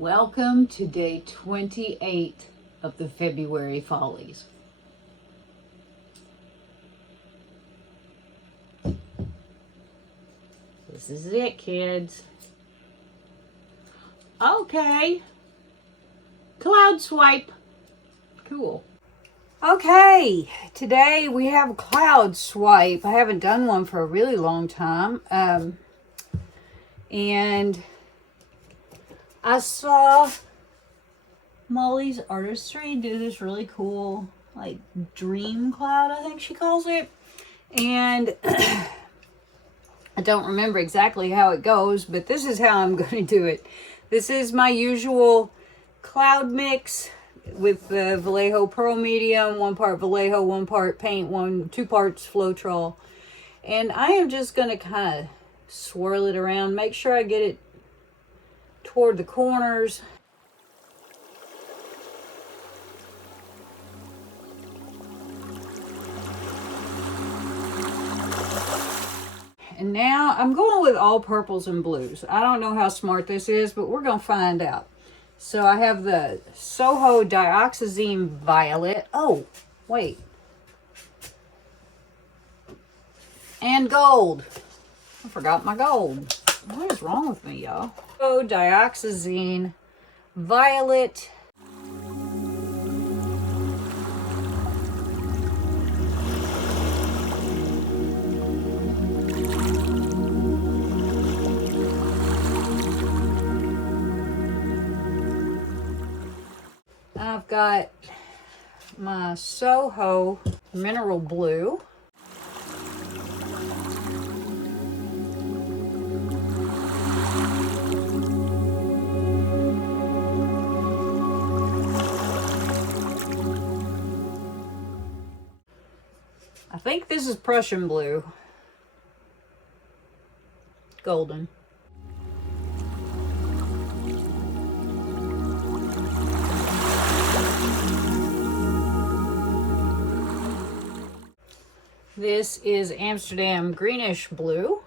Welcome to day 28 of the February Follies. This is it, kids. Okay. Cloud swipe. Cool. Okay, today we have a cloud swipe. I haven't done one for a really long time. And I saw Molly's Artistry do this really cool, like, dream cloud, I think she calls it. And I don't remember exactly how it goes, but this is how I'm going to do it. This is my usual cloud mix with the Vallejo Pearl Medium, 1 part Vallejo, 1 part paint, 2 parts Floetrol. And I am just going to kind of swirl it around, make sure I get it toward the corners. And now I'm going with all purples and blues. I don't know how smart this is, but we're going to find out. So I have the Soho Dioxazine Violet. Oh, wait. And gold. I forgot my gold. What is wrong with me, y'all? Soho Dioxazine Violet. I've got my Soho Mineral Blue. I think this is Prussian Blue. Golden. This is Amsterdam Greenish Blue.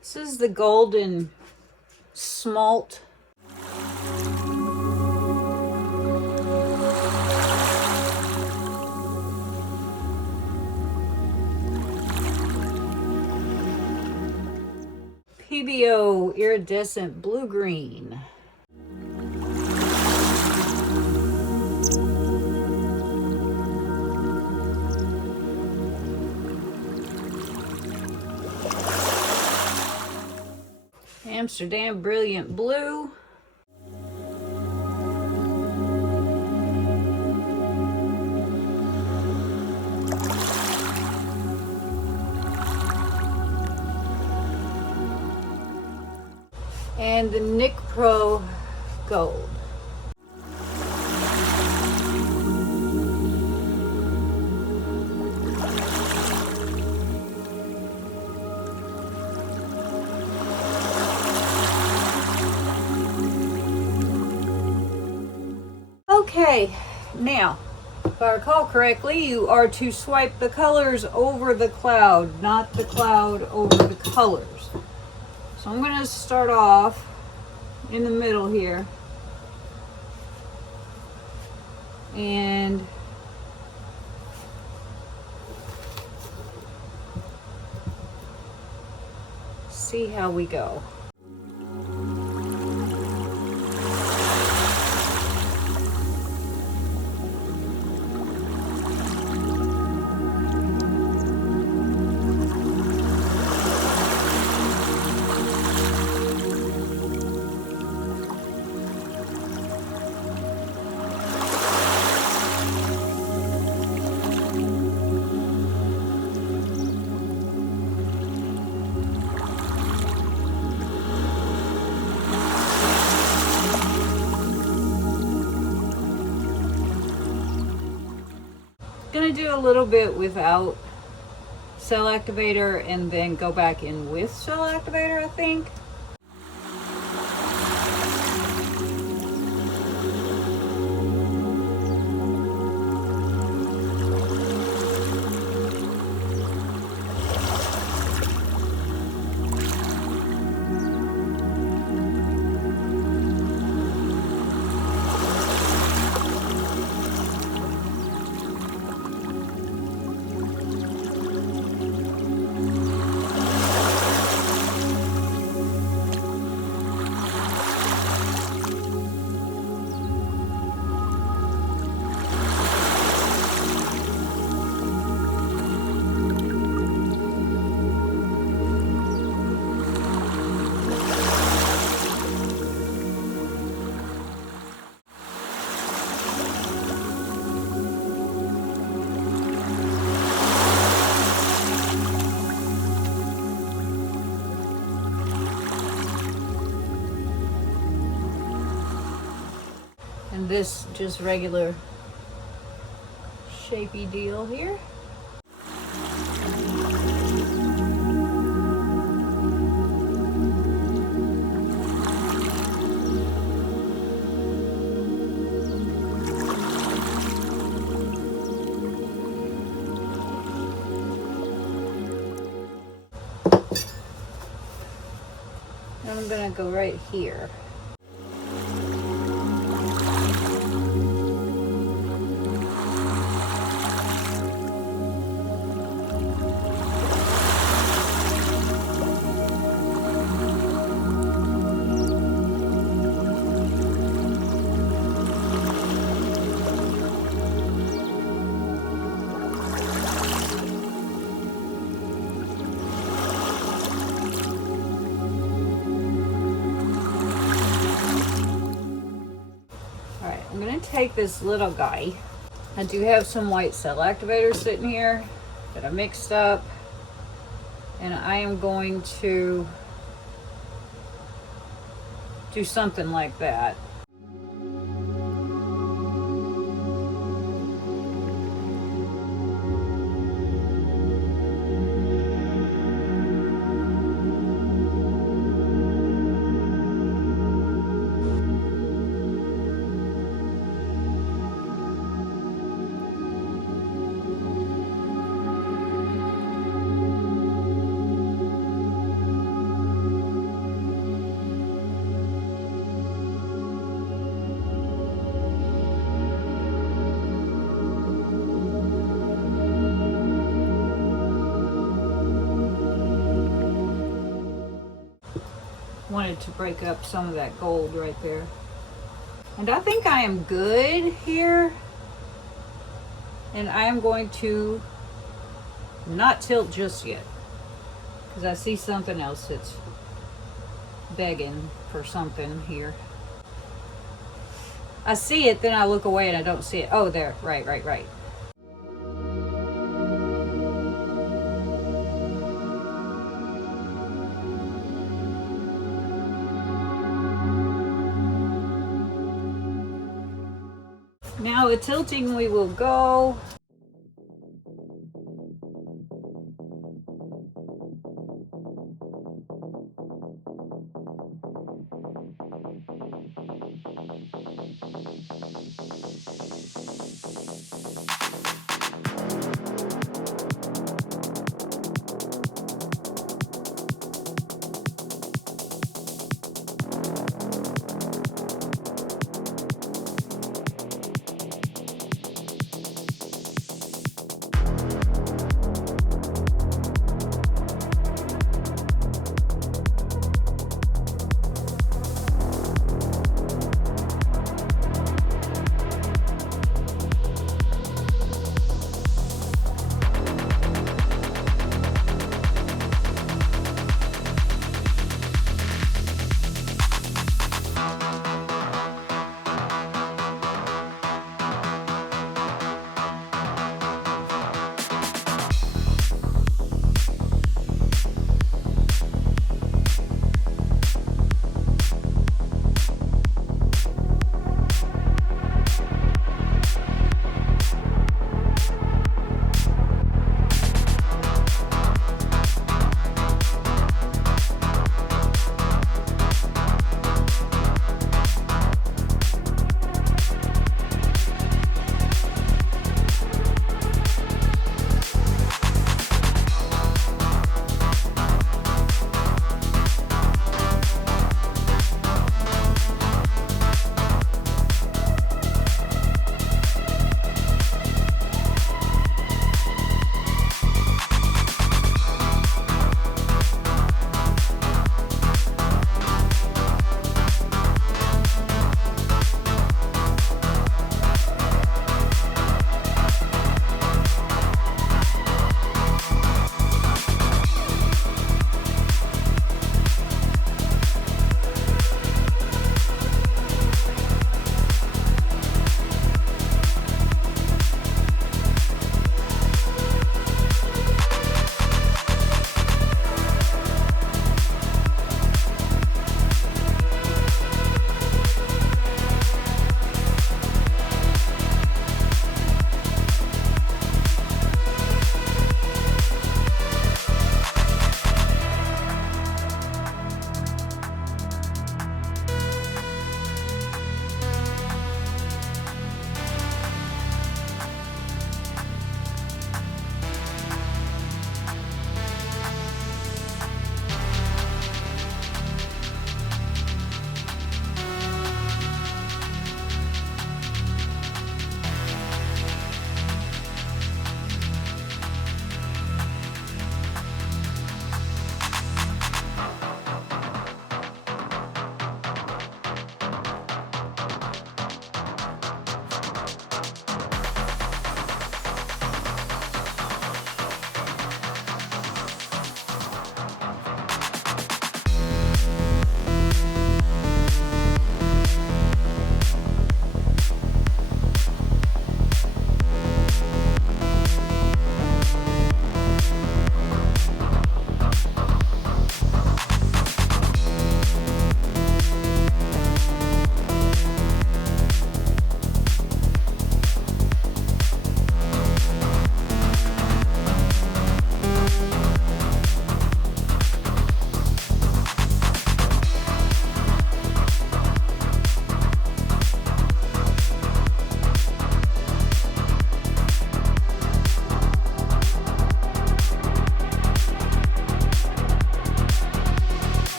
This is the Golden Smalt. PBO Iridescent Blue-Green. Amsterdam Brilliant Blue. And the Nick Pro Gold. Okay, now, if I recall correctly, you are to swipe the colors over the cloud, not the cloud over the colors. So I'm going to start off in the middle here. And see how we go. Gonna do a little bit without cell activator and then go back in with cell activator, I think. this just regular shapy deal here. And I'm gonna go right here. I'm going to take this little guy. I do have some white cell activators sitting here that I mixed up, and I am going to do something like that. Wanted to break up some of that gold right there. And I think I am good here. And I am going to not tilt just yet, because I see something else that's begging for something here. I see it, then I look away and I don't see it. Oh, there, right. Now the tilting we will go.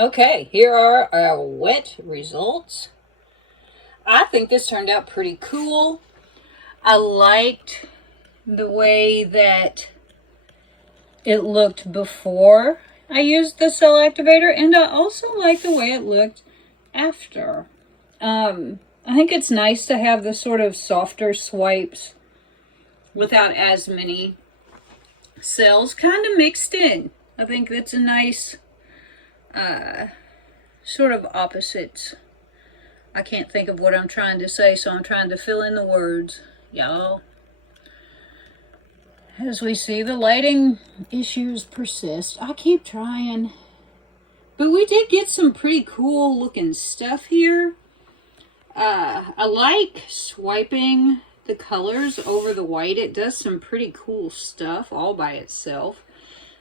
Okay, here are our wet results. I think this turned out pretty cool. I liked the way that it looked before I used the cell activator, and I also like the way it looked after. I think it's nice to have the sort of softer swipes without as many cells kind of mixed in. I think that's a nice sort of opposites. I can't think of what I'm trying to say, so I'm trying to fill in the words, y'all. As we see, the lighting issues persist. I keep trying. But we did get some pretty cool looking stuff here. I like swiping the colors over the white. It does some pretty cool stuff all by itself.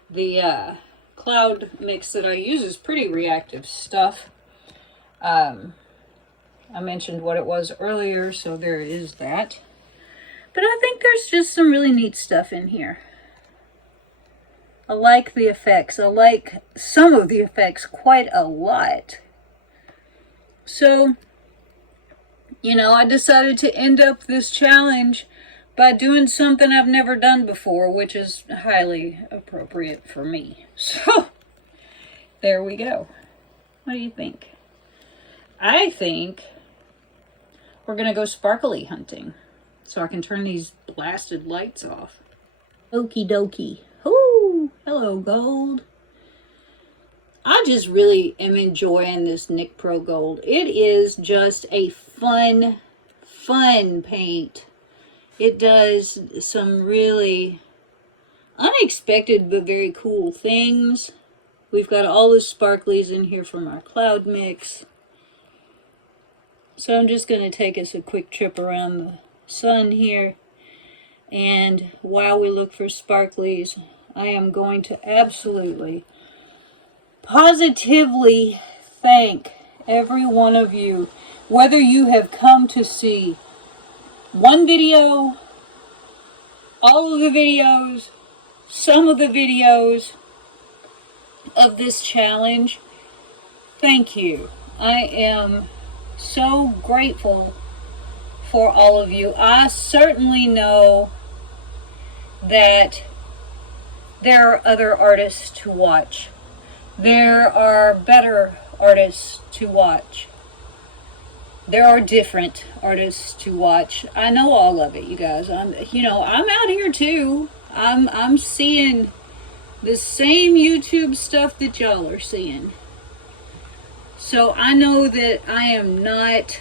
The cloud mix that I use is pretty reactive stuff. I mentioned what it was earlier, so there is that. But I think there's just some really neat stuff in here. I like the effects. I like some of the effects quite a lot. So, you know, I decided to end up this challenge by doing something I've never done before, which is highly appropriate for me. So, there we go. What do you think? I think we're going to go sparkly hunting so I can turn these blasted lights off. Okie dokie. Ooh, hello, gold. I just really am enjoying this Nick Pro Gold. It is just a fun paint. It does some really unexpected but very cool things. We've got all the sparklies in here from our cloud mix. So I'm just going to take us a quick trip around the sun here. And while we look for sparklies, I am going to absolutely, positively thank every one of you, whether you have come to see one video, all of the videos, some of the videos of this challenge. Thank you. I am so grateful for all of you. I certainly know that there are other artists to watch. There are better artists to watch. There are different artists to watch. I know all of it, you guys. I'm out here too. I'm seeing the same YouTube stuff that y'all are seeing. So I know that I am not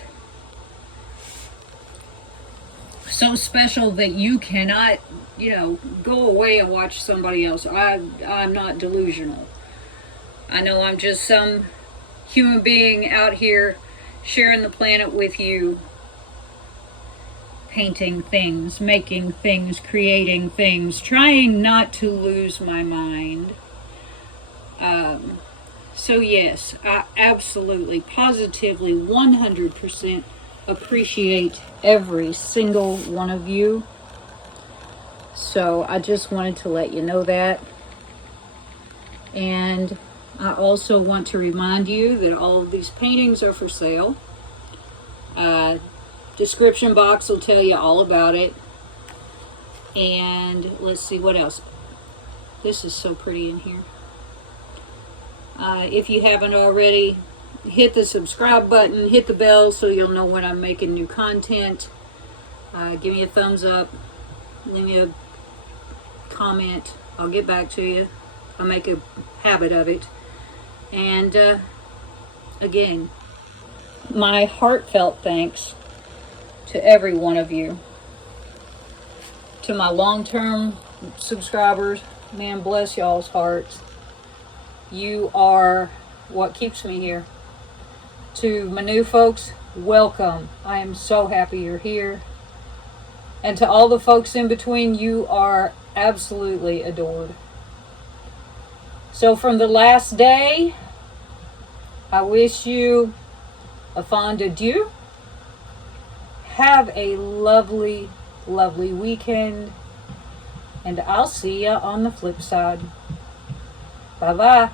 so special that you cannot, go away and watch somebody else. I'm not delusional. I know I'm just some human being out here sharing the planet with you, painting things, making things, creating things, trying not to lose my mind. So yes, I absolutely, positively, 100% appreciate every single one of you. So I just wanted to let you know that. And I also want to remind you that all of these paintings are for sale. Description box will tell you all about it. And let's see what else. This is so pretty in here. If you haven't already, hit the subscribe button, hit the bell so you'll know when I'm making new content. Give me a thumbs up, leave me a comment. I'll get back to you. I'll make a habit of it. And again, my heartfelt thanks to every one of you. To my long-term subscribers, man, bless y'all's hearts. You are what keeps me here. To my new folks, welcome. I am so happy you're here. And to all the folks in between, you are absolutely adored. So from the last day, I wish you a fond adieu. Have a lovely, lovely weekend. And I'll see ya on the flip side. Bye-bye.